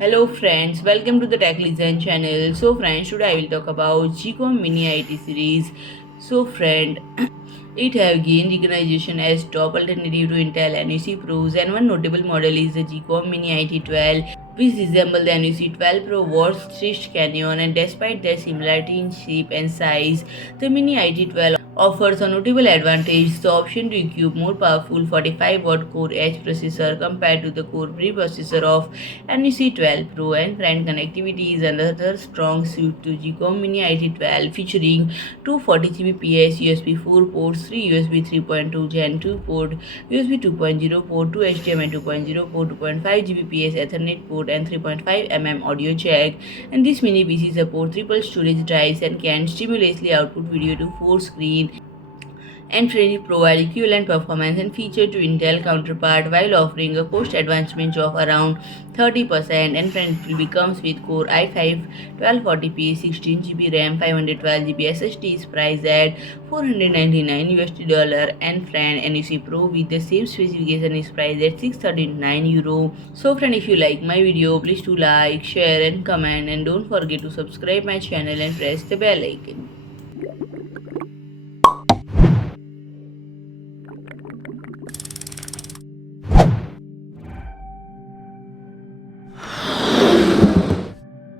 Hello friends, welcome to the Tech Listen channel. So friends, today I will talk about GEEKOM Mini IT series. So friend, it have gained recognition as top alternative to Intel NUC Pros, and one notable model is the GEEKOM Mini IT12, which resemble the NUC 12 Pro Wars stitched canyon, and despite their similarity in shape and size, the Mini IT12 offers a notable advantage: the option to equip more powerful 45-watt Core Edge processor compared to the Core preprocessor of NEC 12 Pro, and friend connectivity is another strong suit to GEEKOM Mini IT12, featuring two 40 Gbps USB4 ports, three USB 3.2 Gen 2 port, USB 2.0 port, two HDMI 2.0 port, 2.5 Gbps Ethernet port, and 3.5 audio jack. And this mini PC supports triple storage drives and can seamlessly output video to 4 screen and really provide equivalent performance and feature to Intel counterpart while offering a cost advancement of around 30%, and friendly comes with Core i5 1240p 16 GB RAM 512 GB SSD is priced at $499 and friend NEC Pro with the same specification is priced at €639. So friend, if you like my video, please do like, share and comment, and don't forget to subscribe my channel and press the bell icon.